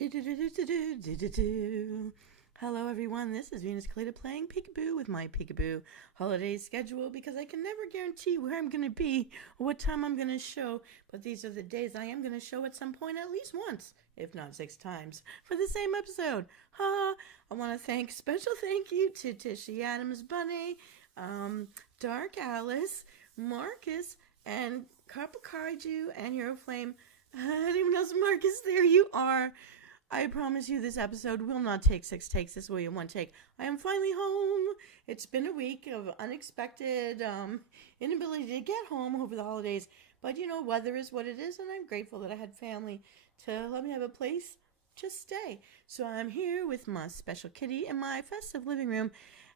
Do-do-do-do-do-do-do-do. Hello, everyone. This is Venus Kalita playing Peekaboo with my Peekaboo holiday schedule because I can never guarantee where I'm going to be or what time I'm going to show. But these are the days I am going to show at some point at least once, if not 6 times, for the same episode. I want to special thank you to Tishy Adams Bunny, Dark Alice, Marcus, and Carpal Kaiju, and Hero Flame. Anyone else? Marcus, there you are. I promise you this episode will not take 6 takes. This will be 1 take. I am finally home. It's been a week of unexpected inability to get home over the holidays. But, weather is what it is, and I'm grateful that I had family to let me have a place to stay. So I'm here with my special kitty in my festive living room.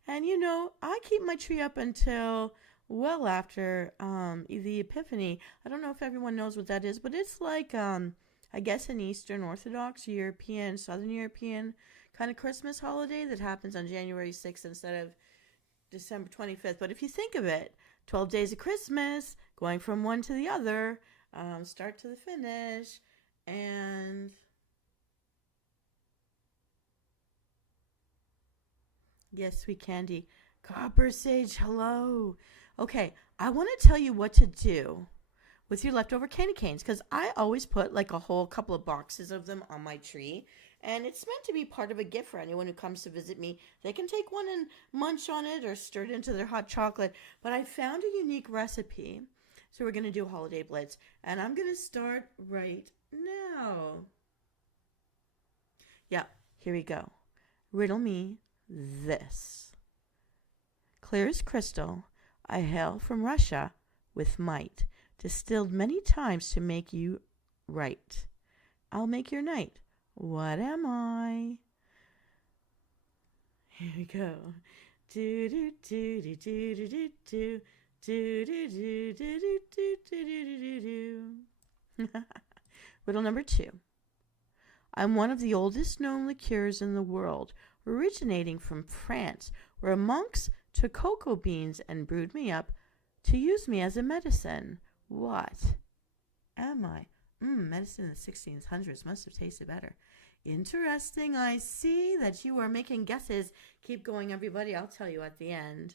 And, I keep my tree up until well after the Epiphany. I don't know if everyone knows what that is, but it's like I guess an Eastern Orthodox European, Southern European kind of Christmas holiday that happens on January 6th instead of December 25th. But if you think of it, 12 days of Christmas, going from one to the other, start to the finish, and yes, sweet candy. Copper Sage, hello. Okay, I want to tell you what to do with your leftover candy canes, because I always put like a whole couple of boxes of them on my tree, and it's meant to be part of a gift for anyone who comes to visit me. They can take one and munch on it or stir it into their hot chocolate, but I found a unique recipe, so we're going to do a holiday blitz, and I'm going to start right now. Yeah, here we go. Riddle me this. Clear as crystal, I hail from Russia with might, distilled many times to make you right. I'll make your night. What am I? Here we go. Do do do do do do do do do do do do do do do. Riddle number 2. I'm one of the oldest known liqueurs in the world, originating from France, where monks took cocoa beans and brewed me up to use me as a medicine. What am I? Medicine in the 1600s must have tasted better. Interesting. I see that you are making guesses. Keep going, everybody. I'll tell you at the end.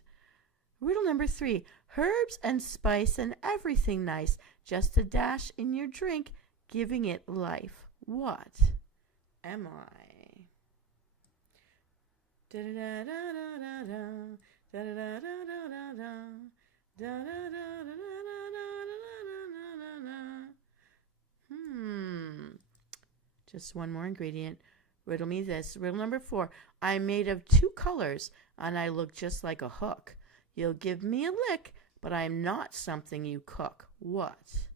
Riddle number 3. Herbs and spice and everything nice. Just a dash in your drink, giving it life. What am I? Da-da-da-da-da-da. Da-da-da-da-da-da. Just one more ingredient. Riddle me this. Riddle number 4. I'm made of 2 colors, and I look just like a hook. You'll give me a lick, but I'm not something you cook. What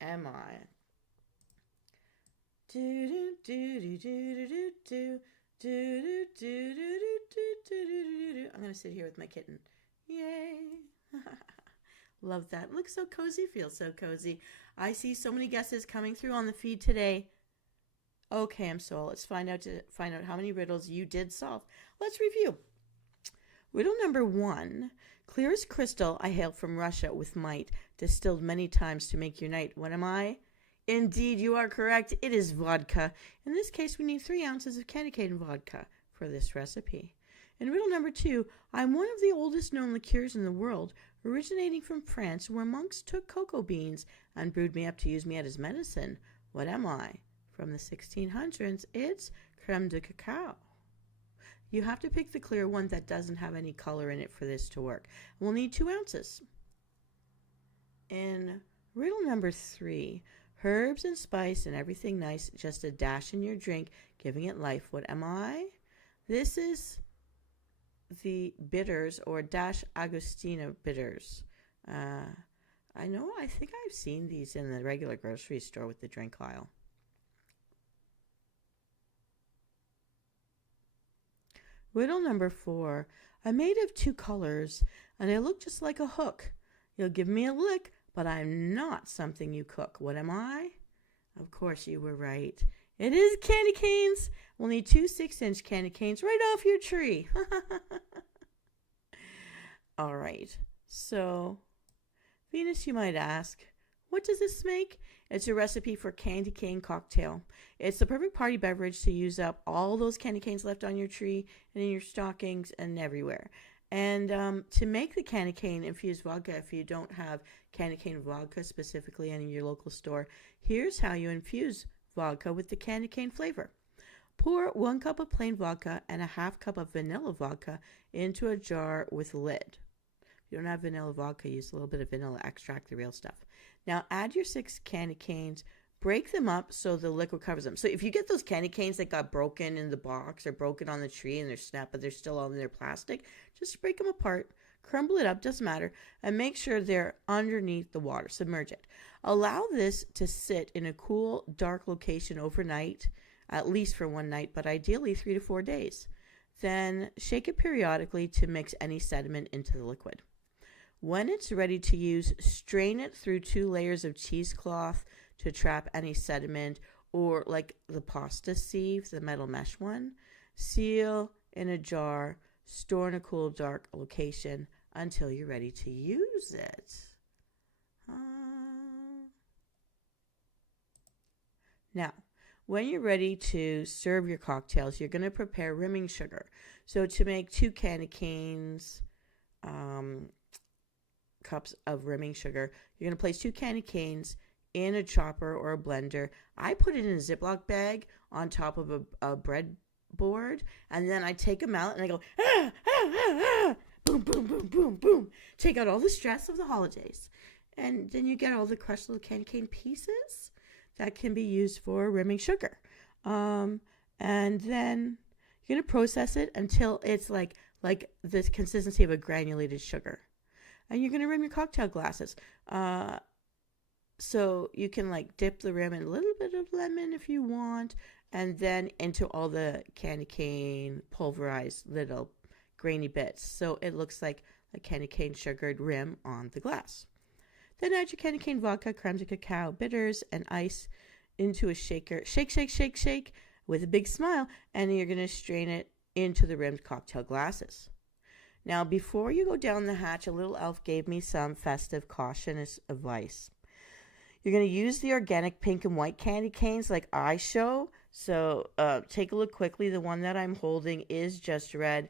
am I? Do do do do do do do do do do do do. I'm gonna sit here with my kitten. Yay! Love that. Looks so cozy. Feels so cozy. I see so many guesses coming through on the feed today. Okay, Msoul. Let's find out how many riddles you did solve. Let's review. Riddle number 1. Clear as crystal, I hail from Russia with might, distilled many times to make your night. What am I? Indeed, you are correct. It is vodka. In this case, we need 3 ounces of candy cane vodka for this recipe. In riddle number 2, I'm one of the oldest known liqueurs in the world, originating from France, where monks took cocoa beans and brewed me up to use me as medicine. What am I? From the 1600s, it's creme de cacao. You have to pick the clear one that doesn't have any color in it for this to work. We'll need 2 ounces. In riddle number 3, herbs and spice and everything nice, just a dash in your drink, giving it life. What am I? This is the bitters, or Dash Agostina bitters. I think I've seen these in the regular grocery store with the drink aisle. Riddle number 4. I'm made of 2 colors, and I look just like a hook. You'll give me a lick, but I'm not something you cook. What am I? Of course you were right. It is candy canes. We'll need 2 6-inch candy canes right off your tree. All right. So, Venus, you might ask, What does this make? It's a recipe for candy cane cocktail. It's the perfect party beverage to use up all those candy canes left on your tree and in your stockings and everywhere. And to make the candy cane infused vodka, if you don't have candy cane vodka specifically in your local store, here's how you infuse vodka with the candy cane flavor. Pour 1 cup of plain vodka and a half cup of vanilla vodka into a jar with a lid. If you don't have vanilla vodka, use a little bit of vanilla extract, the real stuff. Now add your 6 candy canes, break them up so the liquid covers them. So if you get those candy canes that got broken in the box or broken on the tree and they're snapped, but they're still on their plastic, just break them apart, crumble it up, doesn't matter, and make sure they're underneath the water. Submerge it. Allow this to sit in a cool, dark location overnight, at least for 1 night, but ideally 3 to 4 days. Then shake it periodically to mix any sediment into the liquid. When it's ready to use, strain it through 2 layers of cheesecloth to trap any sediment, or like the pasta sieve, the metal mesh one. Seal in a jar, store in a cool, dark location until you're ready to use it. Now, when you're ready to serve your cocktails, you're going to prepare rimming sugar. So to make 2 candy canes, cups of rimming sugar, you're going to place 2 candy canes in a chopper or a blender. I put it in a Ziploc bag on top of a bread board, and then I take them out and I go, boom, boom, boom, boom, boom. Take out all the stress of the holidays. And then you get all the crushed little candy cane pieces that can be used for rimming sugar. And then you're going to process it until it's like the consistency of a granulated sugar. And you're going to rim your cocktail glasses. So you can dip the rim in a little bit of lemon if you want, and then into all the candy cane pulverized little grainy bits. So it looks like a candy cane sugared rim on the glass. Then add your candy cane vodka, crème de cacao, bitters, and ice into a shaker. Shake, shake, shake, shake with a big smile, and you're going to strain it into the rimmed cocktail glasses. Now, before you go down the hatch, a little elf gave me some festive cautious advice. You're going to use the organic pink and white candy canes like I show. So take a look quickly. The one that I'm holding is just red.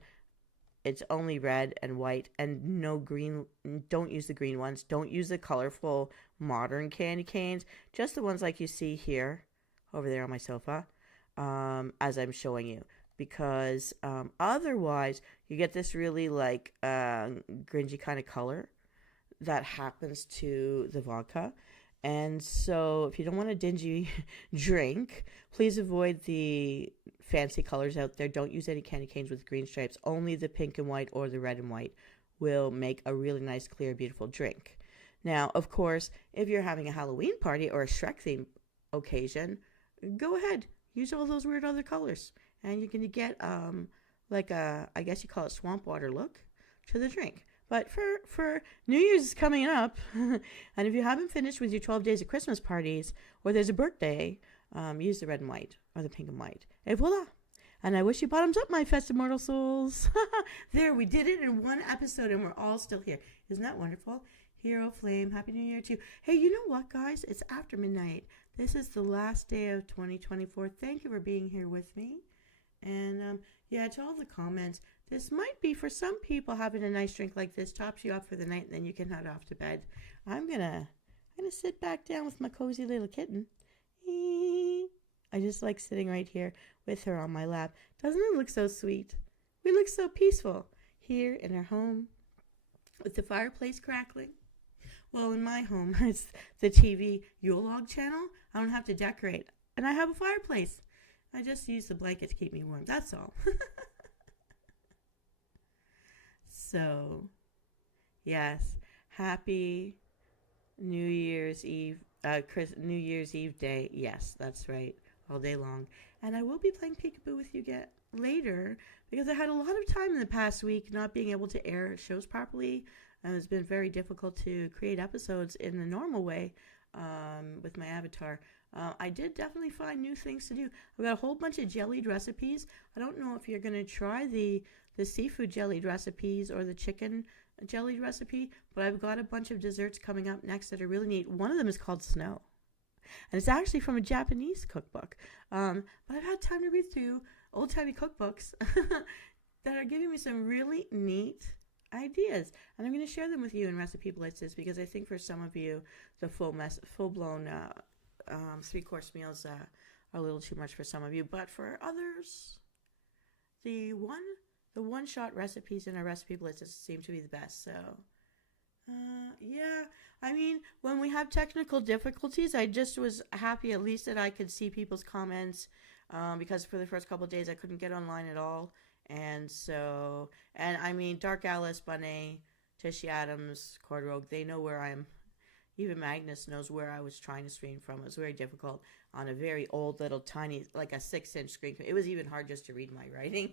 It's only red and white and no green. Don't use the green ones. Don't use the colorful modern candy canes. Just the ones like you see here over there on my sofa as I'm showing you. Because otherwise you get this really gringy kind of color that happens to the vodka. And so if you don't want a dingy drink, please avoid the fancy colors out there. Don't use any candy canes with green stripes. Only the pink and white or the red and white will make a really nice, clear, beautiful drink. Now, of course, if you're having a Halloween party or a Shrek theme occasion, go ahead. Use all those weird other colors. And you're going to get I guess you call it swamp water look to the drink. But for New Year's is coming up, and if you haven't finished with your 12 days of Christmas parties, or there's a birthday, use the red and white, or the pink and white. Et voila! And I wish you bottoms up, my festive mortal souls. There, we did it in 1 episode, and we're all still here. Isn't that wonderful? Hero Flame, Happy New Year to you. Hey, you know what, guys? It's after midnight. This is the last day of 2024. Thank you for being here with me. And to all the comments, this might be for some people having a nice drink like this, tops you up for the night, and then you can head off to bed. I'm gonna sit back down with my cozy little kitten. I just like sitting right here with her on my lap. Doesn't it look so sweet? We look so peaceful here in our home with the fireplace crackling. Well, in my home, it's the TV Yule log channel. I don't have to decorate, and I have a fireplace. I just use the blanket to keep me warm. That's all. So, yes, happy New Year's Eve, New Year's Eve day. Yes, that's right, all day long. And I will be playing peekaboo with you later because I had a lot of time in the past week not being able to air shows properly. It's been very difficult to create episodes in the normal way with my avatar. I did definitely find new things to do. I've got a whole bunch of jellied recipes. I don't know if you're going to try the seafood jellied recipes or the chicken jelly recipe, but I've got a bunch of desserts coming up next that are really neat. One of them is called Snow, and it's actually from a Japanese cookbook. But I've had time to read through old-timey cookbooks that are giving me some really neat ideas, and I'm going to share them with you in recipe blitzes, because I think for some of you the full-blown 3-course meals are a little too much for some of you, but for others, the one-shot recipes in our recipe blitzes seem to be the best. So yeah, I mean, when we have technical difficulties, I just was happy at least that I could see people's comments, because for the first couple of days I couldn't get online at all. And so, and I mean, Dark Alice, Bunny, Tishy Adams, Cordrogue, they know where I am. Even Magnus knows where I was trying to stream from. It was very difficult on a very old little tiny, like a 6-inch screen. It was even hard just to read my writing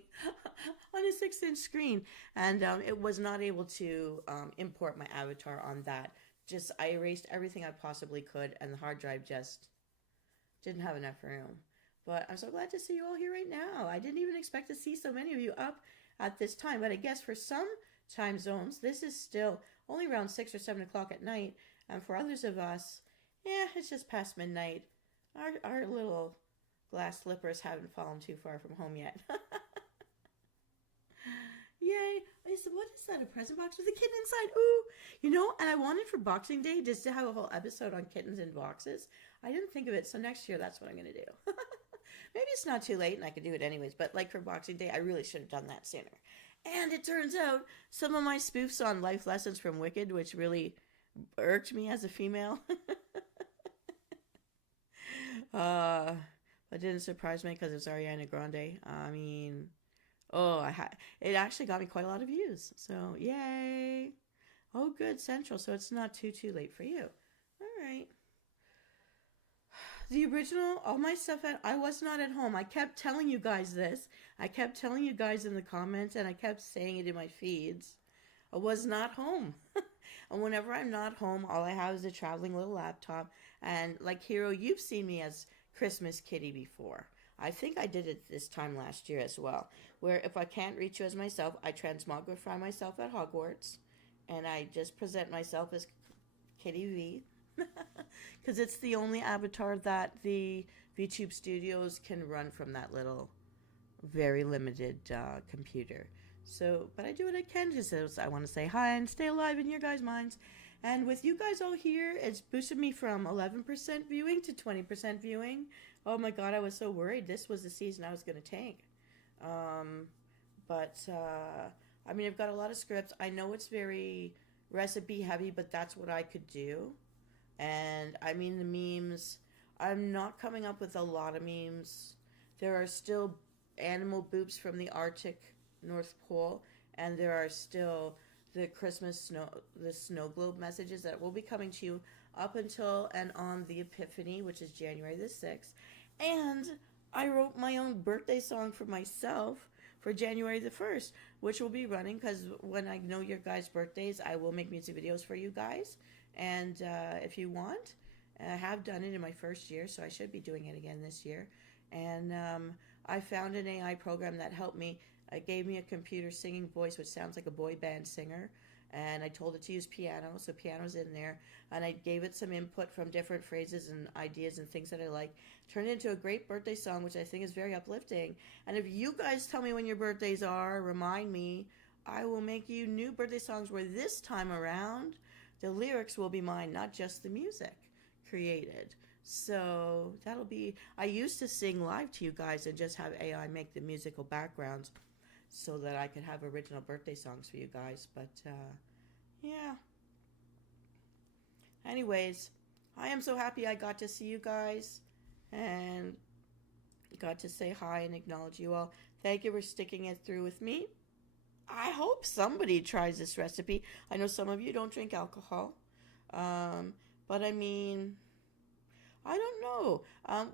on a 6-inch screen. And it was not able to import my avatar on that. I erased everything I possibly could, and the hard drive just didn't have enough room. But I'm so glad to see you all here right now. I didn't even expect to see so many of you up at this time. But I guess for some time zones, this is still only around 6 or 7 o'clock at night. And for others of us, yeah, it's just past midnight. Our little glass slippers haven't fallen too far from home yet. Yay. I said, what is that, a present box with a kitten inside? Ooh. You know, and I wanted for Boxing Day just to have a whole episode on kittens in boxes. I didn't think of it, so next year that's what I'm going to do. Maybe it's not too late and I could do it anyways, but like for Boxing Day, I really should have done that sooner. And it turns out some of my spoofs on life lessons from Wicked, which really irked me as a female. But didn't surprise me because it's Ariana Grande. I mean, it actually got me quite a lot of views. So, yay. Oh, good, Central. So it's not too late for you. All right. The original, all my stuff, I was not at home. I kept telling you guys this. I kept telling you guys in the comments, and I kept saying it in my feeds. I was not home. And whenever I'm not home, all I have is a traveling little laptop. And like Hero, you've seen me as Christmas Kitty before. I think I did it this time last year as well, where if I can't reach you as myself, I transmogrify myself at Hogwarts, and I just present myself as Kitty V. Because it's the only avatar that the VTube Studios can run from that little, very limited computer. So, but I do what I can. Just as I want to say hi and stay alive in your guys' minds. And with you guys all here, it's boosted me from 11% viewing to 20% viewing. Oh my god, I was so worried. This was the season I was going to tank. But I mean, I've got a lot of scripts. I know it's very recipe heavy, but that's what I could do. And I mean, the memes, I'm not coming up with a lot of memes. There are still animal boops from the Arctic North Pole, and there are still the snow globe messages that will be coming to you up until and on the Epiphany, which is January the 6th. And I wrote my own birthday song for myself for January the 1st, which will be running, because when I know your guys' birthdays, I will make music videos for you guys. And if you want, I have done it in my first year, so I should be doing it again this year. And I found an AI program that helped me. It gave me a computer singing voice, which sounds like a boy band singer. And I told it to use piano, so piano's in there. And I gave it some input from different phrases and ideas and things that I like. Turned it into a great birthday song, which I think is very uplifting. And if you guys tell me when your birthdays are, remind me, I will make you new birthday songs where this time around, the lyrics will be mine, not just the music created. So that'll be, I used to sing live to you guys and just have AI make the musical backgrounds so that I could have original birthday songs for you guys. But yeah. Anyways, I am so happy I got to see you guys and got to say hi and acknowledge you all. Thank you for sticking it through with me. I hope somebody tries this recipe. I know some of you don't drink alcohol. But I mean, I don't know.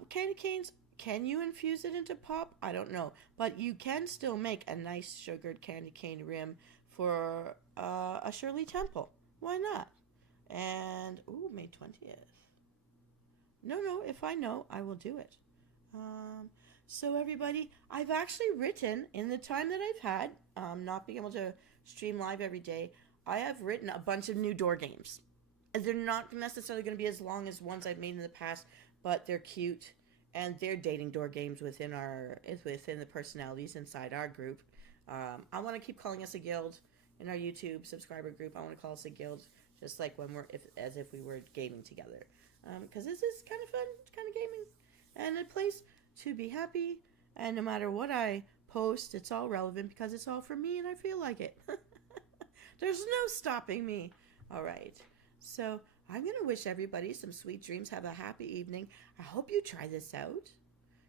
Candy canes, can you infuse it into pop? I don't know. But you can still make a nice sugared candy cane rim for a Shirley Temple. Why not? And, ooh, May 20th. No, if I know, I will do it. So everybody, I've actually written, in the time that I've had, not being able to stream live every day, I have written a bunch of new door games. They're not necessarily going to be as long as ones I've made in the past, but they're cute and they're dating door games within the personalities inside our group. I want to keep calling us a guild in our YouTube subscriber group. I want to call us a guild, just like when as if we were gaming together, because this is kind of fun, kind of gaming, and a place to be happy. And no matter what I post, it's all relevant because it's all for me, and I feel like it. There's no stopping me. All right. So I'm going to wish everybody some sweet dreams. Have a happy evening. I hope you try this out.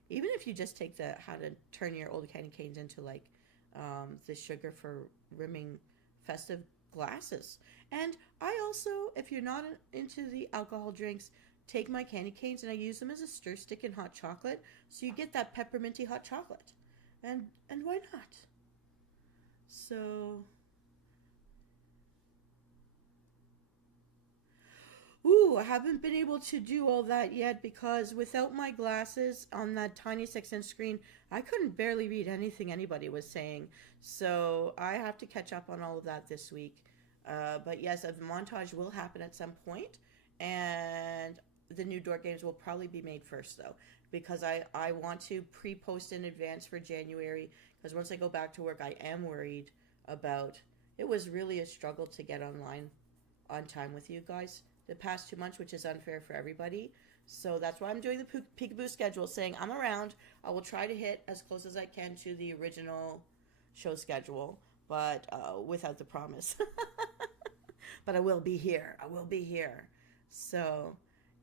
Even if you just take how to turn your old candy canes into like the sugar for rimming festive glasses. And I also, if you're not into the alcohol drinks, take my candy canes and I use them as a stir stick in hot chocolate. So you get that pepperminty hot chocolate. And why not? So... Ooh, I haven't been able to do all that yet because without my glasses on that tiny 6-inch screen, I couldn't barely read anything anybody was saying. So I have to catch up on all of that this week. But yes, a montage will happen at some point, and the new door games will probably be made first though, because I want to pre-post in advance for January, because once I go back to work, I am worried about, it was really a struggle to get online on time with you guys the past 2 months, which is unfair for everybody. So that's why I'm doing the peekaboo schedule, saying I'm around. I will try to hit as close as I can to the original show schedule, but without the promise. But I will be here. I will be here. So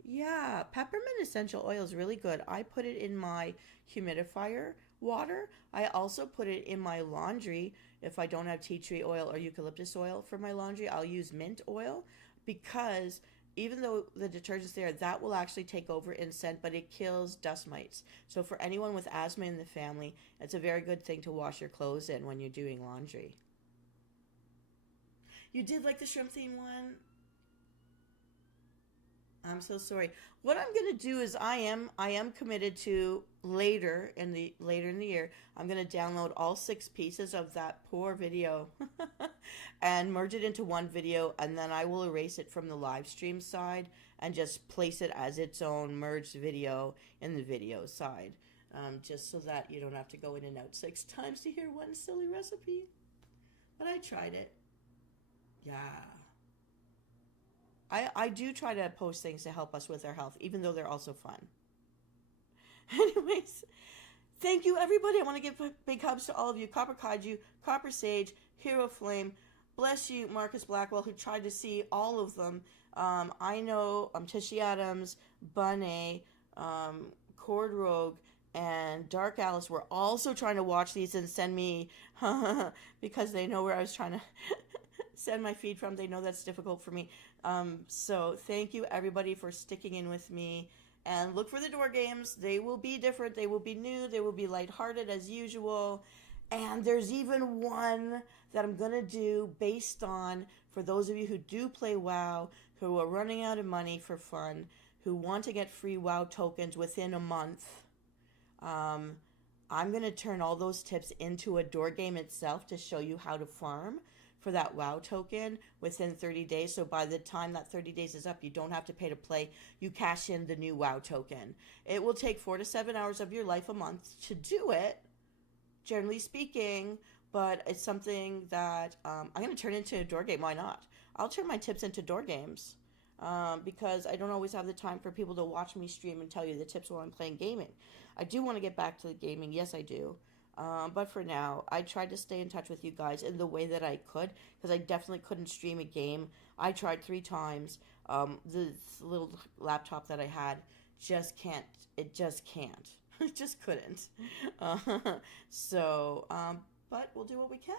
yeah, peppermint essential oil is really good. I put it in my humidifier water. I also put it in my laundry. If I don't have tea tree oil or eucalyptus oil for my laundry, I'll use mint oil, because even though the detergent's there, that will actually take over in scent, but it kills dust mites. So for anyone with asthma in the family, it's a very good thing to wash your clothes in when you're doing laundry. You did like the shrimp theme one? I'm so sorry. What I'm gonna do is I am committed to later in the year, I'm gonna download all 6 pieces of that poor video and merge it into one video, and then I will erase it from the live stream side and just place it as its own merged video in the video side, just so that you don't have to go in and out 6 times to hear one silly recipe. But I tried it. Yeah. I do try to post things to help us with our health, even though they're also fun. Anyways, thank you, everybody. I want to give big hugs to all of you. Copper Kaiju, Copper Sage, Hero Flame. Bless you, Marcus Blackwell, who tried to see all of them. I know Tishy Adams, Bunny, Cord Rogue, and Dark Alice were also trying to watch these and send me, because they know where I was trying to send my feed from. They know that's difficult for me. So thank you, everybody, for sticking in with me. And look for the door games. They will be different. They will be new. They will be lighthearted as usual. And there's even one that I'm going to do based on, for those of you who do play WoW, who are running out of money for fun, who want to get free WoW tokens within a month. I'm going to turn all those tips into a door game itself to show you how to farm for that WoW token within 30 days. So by the time that 30 days is up, you don't have to pay to play. You cash in the new WoW token. It will take 4 to 7 hours of your life a month to do it, generally speaking, but it's something that I'm going to turn into a door game. Why not? I'll turn my tips into door games because I don't always have the time for people to watch me stream and tell you the tips while I'm playing gaming. I do want to get back to the gaming. Yes, I do. But for now, I tried to stay in touch with you guys in the way that I could, because I definitely couldn't stream a game. I tried 3 times. The little laptop that I had just can't. It just can't. It just couldn't. But we'll do what we can.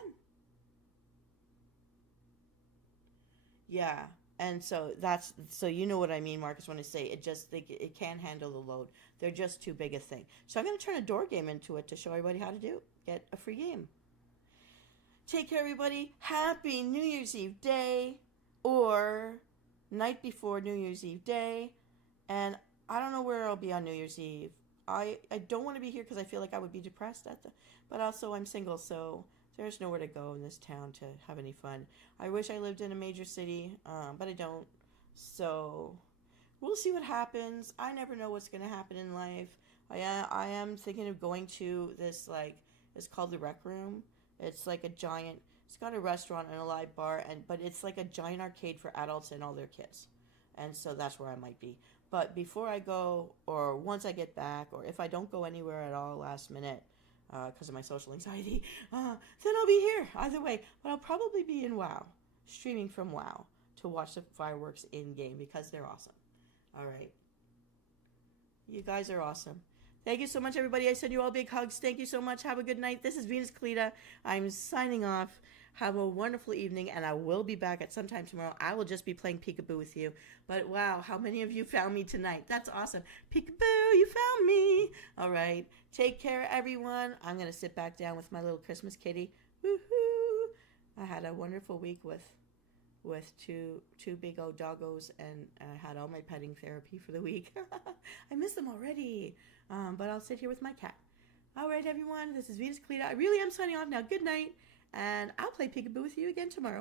Yeah. And so you know what I mean, Marcus, when I say it can't handle the load. They're just too big a thing. So I'm going to turn a door game into it to show everybody how to get a free game. Take care, everybody. Happy New Year's Eve day, or night before New Year's Eve day. And I don't know where I'll be on New Year's Eve. I don't want to be here because I feel like I would be depressed but also I'm single, so there's nowhere to go in this town to have any fun. I wish I lived in a major city, but I don't. So we'll see what happens. I never know what's going to happen in life. I am thinking of going to this, like, it's called the Rec Room. It's like a giant, it's got a restaurant and a live bar, but it's like a giant arcade for adults and all their kids. And so that's where I might be. But before I go, or once I get back, or if I don't go anywhere at all last minute, because of my social anxiety, then I'll be here either way. But I'll probably be in WoW, streaming from WoW to watch the fireworks in game because they're awesome. All right. You guys are awesome. Thank you so much, everybody. I send you all big hugs. Thank you so much. Have a good night. This is Venus Kalita. I'm signing off. Have a wonderful evening, and I will be back at some time tomorrow. I will just be playing peekaboo with you. But wow, how many of you found me tonight? That's awesome. Peekaboo, you found me. All right. Take care, everyone. I'm going to sit back down with my little Christmas kitty. Woohoo! I had a wonderful week with two big old doggos, and I had all my petting therapy for the week. I miss them already. But I'll sit here with my cat. All right, everyone. This is Venus Kalita. I really am signing off now. Good night. And I'll play peekaboo with you again tomorrow.